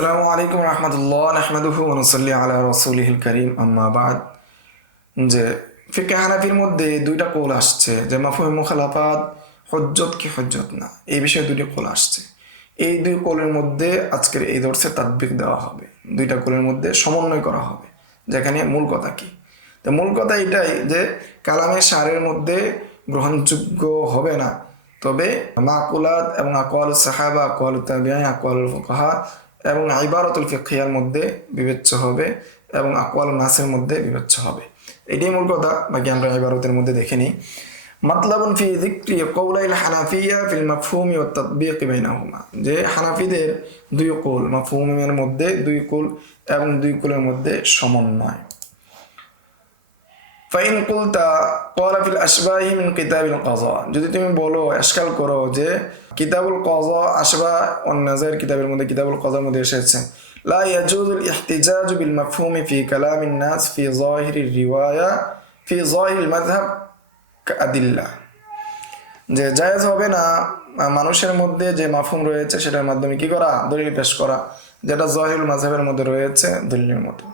আসসালামু আলাইকুম রহমতুল্লাহ নাহমাদুহু ওয়া নুসাল্লি আলা রাসূলিহিল কারীম আম্মা বাদ। যে ফিকহে হানাফির মধ্যে দুইটা কৌল আসছে যে মাফহুমে মুখালাফাত হুজ্জত কি হুজ্জত না, এই বিষয়ে দুইটা কৌল আসছে। এই দুই কৌলের মধ্যে আজকের এই দর্সে তাদবিক দেওয়া হবে, দুইটা কৌলের মধ্যে সমন্বয় করা হবে। যেখানে মূল কথা কি, তো মূল কথা এটাই যে কালামে শারের মধ্যে গ্রহণযোগ্য হবে না, তবে মাকুলাত এবং আকওয়ালুস সাহাবা, আকওয়ালুত তাবিঈন, আকওয়ালুল ফুকাহা এবং ইবারাতুল ফিকহিয়ার মধ্যে বিবেচ্য হবে এবং আকওয়ালুন নাসের মধ্যে বিবেচ্য হবে। এটাই মূল কথা। বাকি আমরা ইবারতের মধ্যে দেখে নিই। মাতলাবুন ফি যিকরি কওলাইল হানাফিয়া ফিল মাফহুমি ওয়াত তাতবিক বাইনাহুমা, যে হানাফিদের দুই কৌল, মাফহুমের মধ্যে দুই কৌল এবং দুই কৌলের মধ্যে সমন্বয়। ফাইন কুলতা ক্বালা ফিল আশবাহি মিন কিতাবিল কাযা, যদি তুমি বলো ইশকাল করো যে কিতাবুল কাযা আশবাহ ওয়ান নাযার কিতাবের মধ্যে, কিতাবুল কাযার মধ্যে এসেছে লা ইয়াজুজুল ইহতিজাজু বিল মাফহুমি ফি কালামিন নাস ফি যাহিরির রিওয়ায়া ফি যাহিরিল মাযহাব কাআদিল্লাহ, যে জায়েজ হবে না মানুষের মধ্যে যে মাফহুম রয়েছে সেটার মাধ্যমে কি করা, দলিল পেশ করা, যেটা যাহিরুল মাযহাবের মধ্যে রয়েছে দলিলের মতো।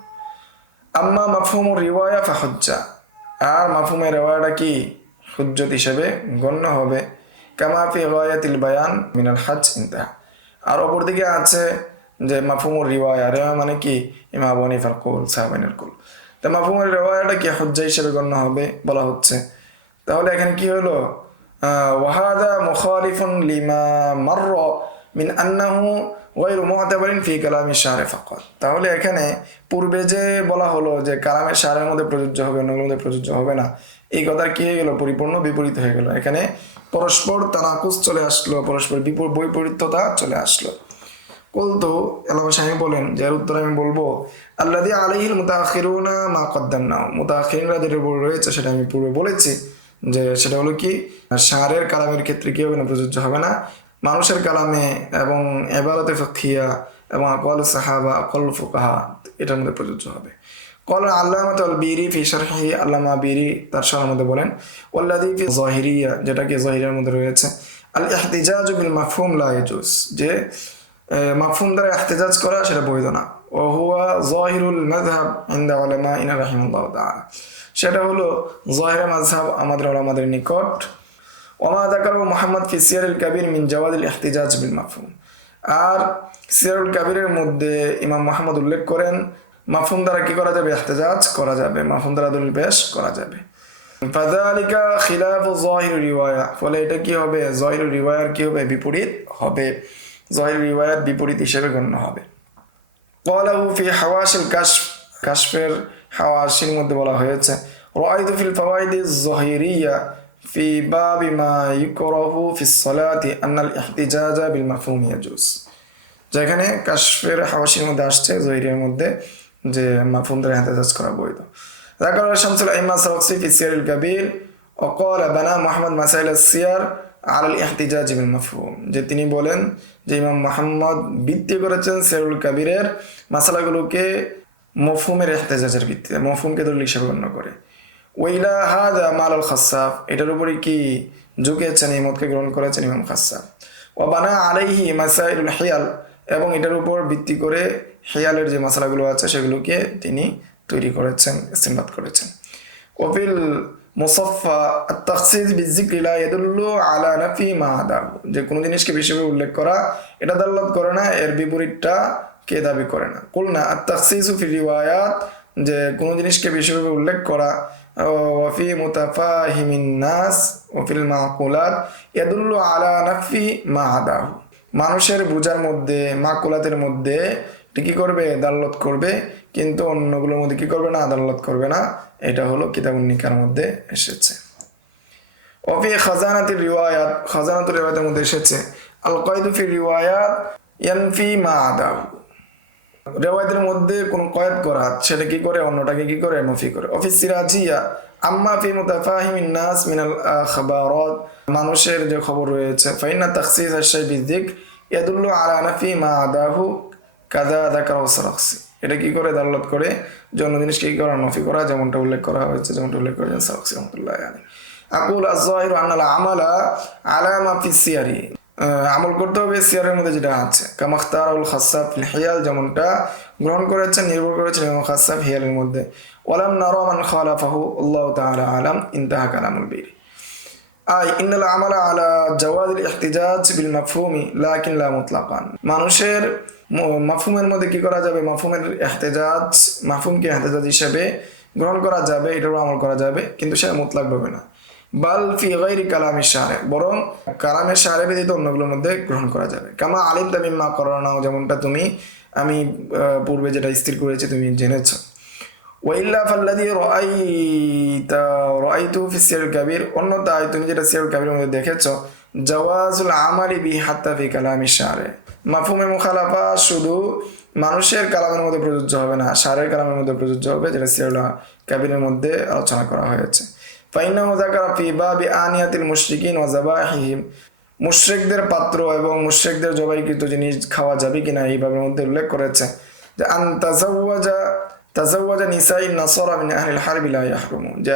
আম্মা মাফহুমুর রিওয়ায়া ফাহুজ্জা, আর মাফহুমের রিওয়ায়াটা কি হুজ্জত হিসেবে গণ্য হবে। কামা ফি গায়াতিল বায়ান মিনাল হজ ইনতাহা, আর অপর দিকে আছে যে মাফহুমুর রিওয়ায়া, রিওয়ায়া মানে কি ইমাম আবু হানিফার কওল, সাহাবাইনের কওল, তো মাফহুমের রিওয়ায়াটা কি হুজ্জা হিসেবে গণ্য হবে বলা হচ্ছে। তাহলে এখানে কি হলো, ওয়াহাদা মুখালিফুন লিমা মাররা মিন আন্নাহু গায়রু মু'তাবারিন ফি কালামি শারি ফাকাত, তাহলে এখানে পূর্বে যে বলা হলো যে কালামের শারের মধ্যে প্রযোজ্য হবে, অন্যগুলোর মধ্যে প্রযোজ্য হবে না, এই কথা কি হয়ে গেল, পরিপূর্ণ বিপরীত হয়ে গেল। এখানে পরস্পর তানাকুস চলে আসলো, পরস্পর বৈপরীত্যতা চলে আসলো। কুলতু আল্লামা সাহেব বলেন, যার উত্তর আমি বলবো আল্লাযী আলাইহিল মুতাআখিরুনা মা কদ্দামনা, মুতাআখিরিনরা যেটা রয়েছে সেটা আমি পূর্বে বলেছি, যে সেটা হলো কি শারের কালামের ক্ষেত্রে কি হবে না, প্রযোজ্য হবে না, মানুষের কালামে এবং ইবারাতে ফিকহিয়া এবং আকওয়ালুস সাহাবা, আকওয়ালুল ফুকাহা এটার মধ্যে প্রযোজ্য হবে। قال العلامة البيري في شرحه, আল্লামা বিরি তার শরহের মধ্যে বলেন ওয়াল্লাযী ফি যাহিরিয়া, যেটা কি যাহিরের মধ্যে রয়েছে, আল ইহতিজাজু বিল মাফহুম লা ইয়াজুজ, যে মাফহুম দ্বারা ইহতিজাজ করা সেটা বৈধ না। ওয়া হুয়া যাহিরুল মাযহাব ইনদা উলামাইনা রাহিমাহুল্লাহু তাআলা, সেটা হলো যাহিরের মাযহাব আমাদের উলামাদের নিকট। ওমা যাকারু মুহাম্মদ ফি সিয়ারিল কাবীর মিন জাওয়াজিল ইহতিজাজ বিল মাফহুম, আর সিয়ারুল কাবীরের মধ্যে ইমাম মুহাম্মদ উল্লেখ করেন মাফহুম দ্বারা কি করা যাবে, ইহতিজাজ করা যাবে, মাফহুম দ্বারা দলিল পেশ করা যাবে। ফাযালিকা খিলাফু যাহিরুর রিওয়ায়া, ফলে এটা কি হবে, যাহিরুর রিওয়ায়ার কি হবে, বিপরীত হবে, যাহিরুর রিওয়ায়ার বিপরীত হিসেবে গণ্য হবে। ক্বালাহু ফি হাওয়াশিল কাশফ, কাশফের হাওয়াশির মধ্যে বলা হয়েছে রাআইতু ফিল ফাওয়াইদিজ যাহিরিয়া ফি বাবি মা ইউকরাহু ফিস সালাতি আন্নাল ইহতিজাজা বিল মাফহুম ইয়াজুজ, যেখানে কাশফের হাওয়াশির মধ্যে আসছে যাহিরের মধ্যে যে মাফহুম দ্বারা ইহতিজাজ করা বৈধ। যাকার শামসুল আইম্মা সাওয়াক্সি ফি সিয়ারিল কাবীর ওয়া ক্বালা বানা মুহাম্মদ মাসাইল আস-সিয়ার আলাল ইহতিজাজ বিল মাফহুম, যে তিনি বলেন যে ইমাম মুহাম্মদ ভিত্তি করেছেন সিয়ারুল কাবীরের মাসালাগুলোকে মফহুমের ইহতিজাজের ভিত্তিতে, মফহুমকে দলিল হিসেবে গণ্য করে। ওয়াইলা হাযা মালাল খাসাফ, এটার উপরে কি ঝুঁকেছেন, এই মতকে গ্রহণ করেছেন ইমাম খাসাফ। ওয়া বানা আলাইহি মাসাইলুল হিয়াল, এবং এটার উপর ভিত্তি করে হিয়ালের যে মাসালাগুলো আছে সেগুলোকে তিনি তৈরি করেছেন, ইস্তিনবাত করেছেন। ওয়াফিল মুসাফফা আত-তাখসিস বিযিকরি লা ইয়াদুল্লু আলা নাফি মা আদাহু, যে কোনো জিনিসকে বিশেষভাবে উল্লেখ করা এটা দালাত করে না, এর বিপরীতটা কে দাবি করে না। কুলনা আত-তাখসিসু ফি রিওয়ায়াত, যে কোনো জিনিসকে বিশেষভাবে উল্লেখ করা, ওয়া ফি মুতাফাহিমিন নাস ওয়া ফিল মাকুলাত ইয়াদুল্লু আলা নাফি মা আদাহু, মানুষের বোঝার মধ্যে, মাকুলাতের মধ্যে কি করবে, দালাত করবে, কিন্তু অন্যগুলোর মধ্যে কি করবে না, দালাত করবে না। এটা হলো কিতাবুন নিকার মধ্যে এসেছে। ওফি খাজানাতুর রিওয়ায়াত, খাজানাতুর রিওয়ায়াতের মধ্যে এসেছে আল কয়দু ফি রিওয়ায়াত ইয়ানফি মা আদাহু, রিওয়ায়াতের মধ্যে কোন কয়েদ করা সেটা কি করে, অন্যটাকে কি করে, নফি করে। অফিস সিরাজিয়া আম্মা ফি মুতাফাহিমিন নাস মিনাল আখবারাত, মানুষের যে খবর রয়েছে, ফাইন্না তাখসিস আশ-শাই বিযিকর ইয়াদুল্লু আলা নাফি মা আদাহু কাযা যাকার ওয়াসরাখসি, এটা কি করে, দালাত করে যে অন্য জিনিসকে কি করা, নফি করা, যেমনটা উল্লেখ করা হয়েছে, যেমনটা উল্লেখ করেছেন সারাখসি রাহমাতুল্লাহি আলাইহি। আকুল আয-যাহিরু আন্নাল আমালা আলা মা ফি সিয়ারি, আমল করতে হবে সিয়ারের মধ্যে যেটা আছে। কামাখতারুল খাসাব ফিল হিয়াল, যেমনটা গ্রহণ করেছেন নির্ভর করেছেন ইমাম খাসাব হিয়ালের মধ্যে। ওয়ালাম নারা মান খালাফাহু আল্লাহু তাআলা আলাম, ইনতাহা কালামুল বীর। আই ইন্নাল আমালা আলা জাওয়াজিল ইহতিজাজ বিল মাফহুমি লাকিন লা মুতলাকান, মানুষের মাফহুমের মধ্যে কি করা যাবে, মাফহুমের ইহতিজাজ, মাফহুমকে ইহতিজাজ হিসেবে গ্রহণ করা যাবে, এটার উপর আমল করা যাবে, কিন্তু সেটা মুতলাক ভাবে না। বাল ফি গায়রি কালামি শারে, বরং কালামের শারে ব্যতীত অন্যগুলোর মধ্যে গ্রহণ করা যাবে। কামা আলিমতা মিম্মা করানাও, যেমনটা আমি পূর্বে যেটা স্থির করেছি তুমি জেনেছো। ওয়াইল্লা ফাল্লাযী রাআইতু ফি সিয়ারুল কাবীর, অন্যথায় তুমি যেটা সিয়ারুল কাবীরের মধ্যে দেখেছো, জাওয়াজুল আমালি বি হাত্তা ফি কালামি শারে, মাফহুমে মুখালাফা শুধু মানুষের কালামের মধ্যে প্রযোজ্য হবে না, শারের কালামের মধ্যে প্রযোজ্য হবে, যেটা সিয়ারুল কাবীরের মধ্যে আলোচনা করা হয়েছে। ফাইন্নাহু যাকারা ফি বাবি আনিয়াতিল মুশরিকিন ওয়া যাবাহিহিম, মুশরিকদের পাত্র এবং মুশরিকদের জবাইকৃত জিনিস খাওয়া যাবে কিনা এই বাবের মধ্যে উল্লেখ করেছে যে আন তাজাওয়াজা নিসাই নাসরা মিন আহলিল হারবি লা ইয়াহরুমু, যে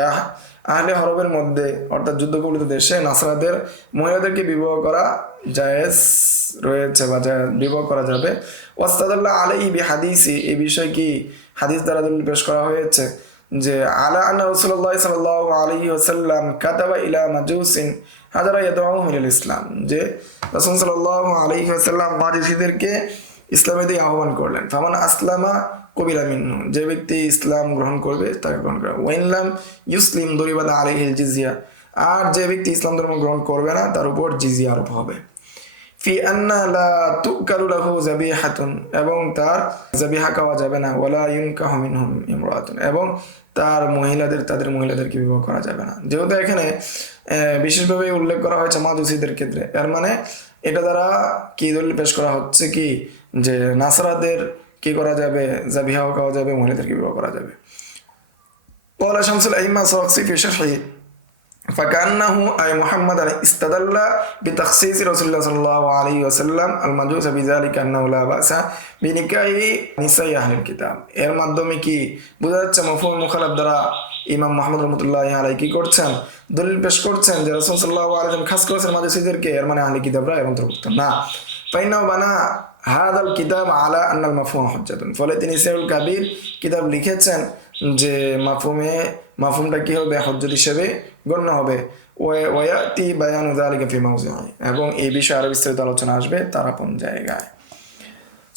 আহলে হরবের মধ্যে অর্থাৎ যুদ্ধকবলিত দেশে নাসরাদের মহিলাদেরকে বিবাহ করা জায়েজ রয়েছে বা বিবাহ করা যাবে। ওয়াস্তাদাল্লা আলাইহি বিহাদিসি, এই বিষয় কি হাদিস দ্বারা দলিল পেশ করা হয়েছে যে আলা আন্না রাসূলুল্লাহ সাল্লাল্লাহু আলাইহি ওয়াসাল্লাম কাতাবা ইলা মাজুসিন হাজারা ইয়াদউহুম ইলাল ইসলাম, যে রাসূল সাল্লাল্লাহু আলাইহি ওয়াসাল্লাম মাজুসীদেরকে ইসলামের দিকে আহ্বান করলেন। ফামান আসলামা কবিলা মিনহু, যে ব্যক্তি ইসলাম গ্রহণ করবে তাকে গ্রহণ করা। ওয়াইনলাম ইউসলিম দরিবাত আলাইহিল জিজিয়া, আর যে ব্যক্তি ইসলাম ধর্ম গ্রহণ করবে না তার উপর জিজিয়া আরোপ হবে। ফি আন্না লা তুকালু লাহু যাবিহাতুন, এবং তার যাবিহা খাওয়া যাবে না। ওয়ালা ইউনকাহু মিনহুম ইমরাতুন, এবং তাদের মহিলাদেরকে বিবাহ করা যাবে না। যেহেতু এখানে বিশেষভাবে উল্লেখ করা হয়েছে মাজুসীদের ক্ষেত্রে, এর মানে এটা দ্বারা কি দলিল পেশ করা হচ্ছে কি যে নাসরাদের কি করা যাবে, যাবিহা খাওয়া যাবে, মহিলাদেরকে বিবাহ করা যাবে। ক্বালা শামসুল আইম্মা সাওয়াক্সি ফি শারহি فكأنه أي محمد استدل بتخصيص رسول الله صلى الله عليه وسلم المجوس بذلك أنه لا بأس بنكاح نساء أهل الكتاب, এর মাধ্যমে কি বোঝা যাচ্ছে মাফহুম মুখালাফ দ্বারা ইমাম মুহাম্মদ রাহমাতুল্লাহি আলাইহি কি করছেন, দলিল পেশ করছেন যে রাসূল সাল্লাল্লাহু আলাইহি ওয়াসাল্লাম খাস করেছেন মাজুসীদেরকে, এর মানে আহলে কিতাবরা এর অন্তর্ভুক্ত না। ফাইনাও বানা হাদাল কিতাব আলা আন্নাল মাফহুম হুজ্জাতুন, ফলে তিনি সিয়ারুল কাবীর কিতাব লিখেছেন যে মাফহুমটা কি হবে, হুজ্জত হিসেবে গণ্য হবে। ওয়ায়াতি বায়ানু যালিকা ফি মাওযি'i, এবং এই বিষয়ে আরো বিস্তারিত আলোচনা আসবে তার আপন জায়গায়।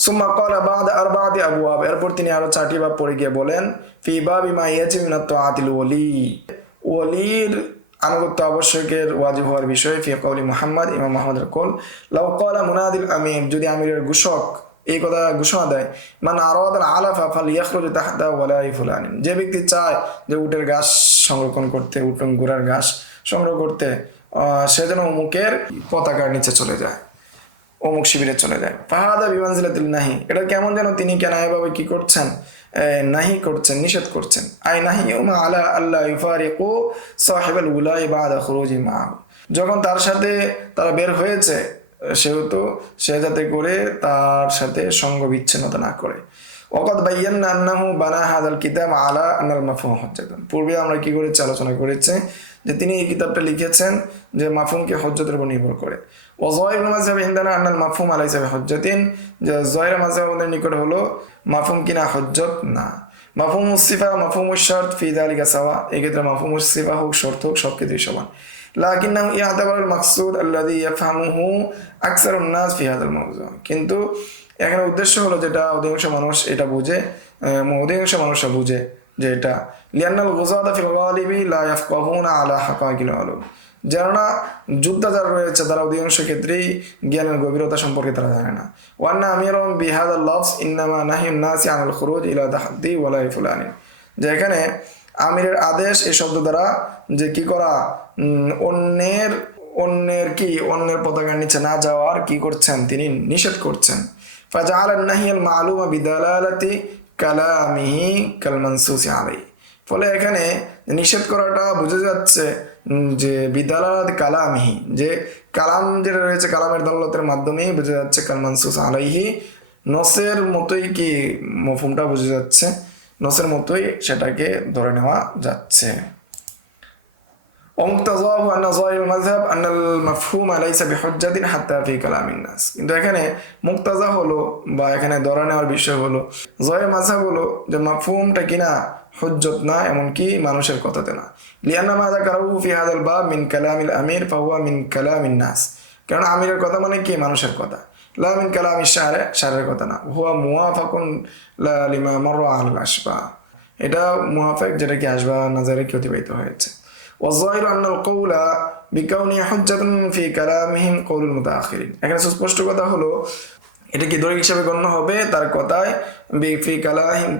সুম্মা ক্বালা বা'দা আরবা'তি আবওয়াব, এরপর তিনি আরো 4টি বাব পড়ে গিয়ে বলেন ফি বাবি মা ইয়াজিবু মিনাত তাআতিল ওয়ালির আনুগত্য আবশ্যকের ওয়াজিব হওয়ার বিষয়ে। ফি কওলি মুহাম্মদ, ইমাম মুহাম্মদের কল, লাউ ক্বালা মুনাদিল আমির, যদি আমিরের ঘোষক এই কথা ঘোষণা দেয়, মান আরাদাল আলাফা ফালইখরুজ তাহতা ওয়ালাই ফুলান, যে ব্যক্তি চায় যে উটের ঘাস সংরক্ষণ করতে, উটের ঘোড়ার ঘাস সংগ্রহ করতে, সে যেন অমুকের পতাকার নিচে চলে যায়, অমুক শিবিরে চলে যায়। ফাহাদা বিমানজিলাতিল নাহি, এটা কেমন যেন তিনি কেন এভাবে কি করছেন, নাহি করছেন, নিষেধ করছেন। আই নাহি উমা আলা আল্লাহ ইউফারিকু সাহিবাল উলাই বাদা খুরুজি মাহু, যখন তার সাথে তারা বের হয়েছে সেহেতু সে যাতে করে তার সাথে সঙ্গ বিচ্ছিন্নতা না করে। ওয়াকাদ বায়ান্না আন্নাহু বানা হাদাল কিতাব আলা আন্নাল মাফহুম হুজ্জাতুন, পূর্বে আমরা কি করেছি, আলোচনা করেছি যে তিনি এই কিতাবটা লিখেছেন যে মাফহুমকে হুজ্জতের উপর নির্ভর করে। ওয়া যাহিরুল মাযহাব ইনদানা আন্নাল মাফহুম লাইসা বিহুজ্জাতিন, যে যাহির মাযহাব আমাদের নিকট হলো মাফহুম কিনা হুজ্জত না। মাফহুমুস সিফা মাফহুমুশ শারত ফি যালিকা সাওয়া, এই ক্ষেত্রে মাফহুমুস সিফা হোক শর্ত হোক সব ক্ষেত্রেই সমান। লাকিন্নাহু ইয়াতাবারুল মাকসুদ আল্লাযী ইয়াফহামুহু আকসারুন নাস ফি হাদাল মাওযু, কিন্তু এখানে উদ্দেশ্য হলো যেটা অধিকাংশ মানুষরা বুঝে যে এটা লিআন্নাল গুযাদা ফিল গালিবি লা ইয়াফকাহুনা আলা হাকাইকিল উলুম, যারা যোদ্ধা যারা রয়েছে তারা অধিকাংশ ক্ষেত্রেই জ্ঞানের গভীরতা সম্পর্কে তারা জানে না। ওয়ান্না আমিরুম বিহাদাল লফজ ইন্নামা নাহিয়ুন নাসি আনিল খুরুজ ইলা তাহাদ্দি ওয়ালা ফুলানি, যে এখানে আমিরের আদেশ এই শব্দ দ্বারা যে কি করা, অন্যের পতাকার নিচে না যাওয়ার কি করছেন, তিনি নিষেধ করছেন। ফাজাআলা নাহিয়াল মা'লুমা বিদালালাতি কালামিহি কাল মানসুসি আলাইহি, ফলে এখানে নিষেধ করাটা বোঝা যাচ্ছে যে বিদালালাত কালামিহি, যে কালাম যেটা রয়েছে কালামের দালালাতের মাধ্যমেই বোঝা যাচ্ছে কাল মানসুস আলাইহি, নসের মতোই কি মফহুমটা বোঝা যাচ্ছে, নসের মতোই সেটাকে ধরে নেওয়া যাচ্ছে। ومقتضاه أن ظاهر المذهب أن المفهوم ليس بحجة حتى في كلام الناس কিন্তু এখানে মুক্তাজা হলো বা এখানে ধরে নেওয়ার বিষয় হলো ظاهر মাযহাব হলো যে মাফহুমটা কিনা হুজ্জত না এমনকি মানুষের কথাতে না লিআন্না মা যাকারহু ফি হাযাল বাব মিন কালামিল আমির ফাহুয়া মিন কালামিন নাস কারণ আমিরের কথা মানে কি মানুষের কথা লা মিন কালামিশ শারের কথা না হুয়া মুওয়াফাকুন লিমা মাররা আল আশবা এটা মুওয়াফাক যেটা কি আসবা নজরে কি অতিবাহিত হয়েছে والظاهر أن القول بكونه حجة في كلامهم قول المتأخرين এখানে সুস্পষ্ট কথা হলো এটা কি দলিল হিসেবে গণ্য হবে তার কথায়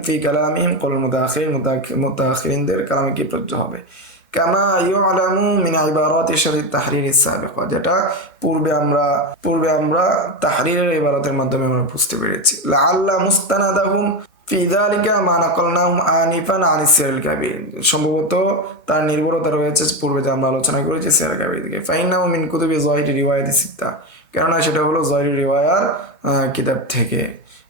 في كلامهم قول المتأخرين মুতাআখিরিনদের কালামে কি প্রযোজ্য হবে كما يعلم من عبارات شرح التحرير السابقة যেটা পূর্বে আমরা তাহরিরের ইবারতের মাধ্যমে আমরা বুঝতে পেরেছি لعل مستندهم في ذلك ما نقلناهم آنفا عن السير الكبير সম্ভবত তার নির্ভরতা রয়েছে পূর্বে যে আমরা আলোচনা করেছি সির কাবীর থেকে فإنه من كتب ظاهر الرواية الستة কারণ সেটা হলো ظاهر الرواية কিতাব থেকে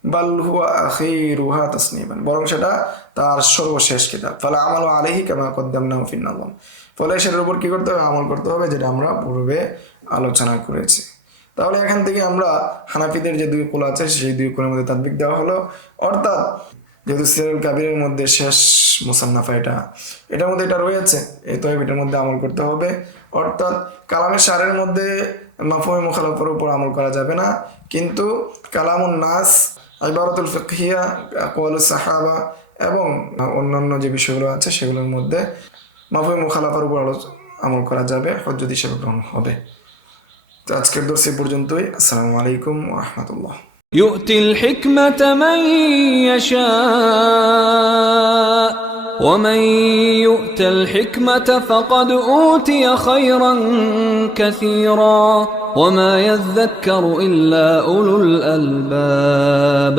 بل هو أخيرها تصنيفا বরং সেটা তার সর্বশেষ কিতাব فلا عمل عليه كما قدمناه في النظم ফলে সেটার উপর কি করতে হবে আমল করতে হবে যেটা আমরা পূর্বে আলোচনা করেছি তাহলে এখান থেকে আমরা হানাফিদের যে দুই কুল আছে সেই দুই কুলের মধ্যে তাদবিক দেওয়া হলো অর্থাৎ যেহেতু সিরাল কাবিরের মধ্যে শেষ মুসান্নাফা এটার মধ্যে এটা রয়েছে এই তো এটার মধ্যে আমল করতে হবে অর্থাৎ কালামের শারের মধ্যে মাফহুমে মুখালাফার উপর আমল করা যাবে না কিন্তু কালামুন নাস ইবারাতুল ফিকহিয়া আকওয়ালুস সাহাবা এবং অন্যান্য যে বিষয়গুলো আছে সেগুলোর মধ্যে মাফহুমে মুখালাফার উপর আমল করা যাবে হুজ্জত হিসেবে গ্রহণ হবে তো আজকের দর্শে পর্যন্তই আসসালামু আলাইকুম ওয়া রাহমাতুল্লাহ يؤتي الحكمة من يشاء ومن يؤت الحكمة فقد أوتي خيرا كثيرا وما يذكر إلا أولو الألباب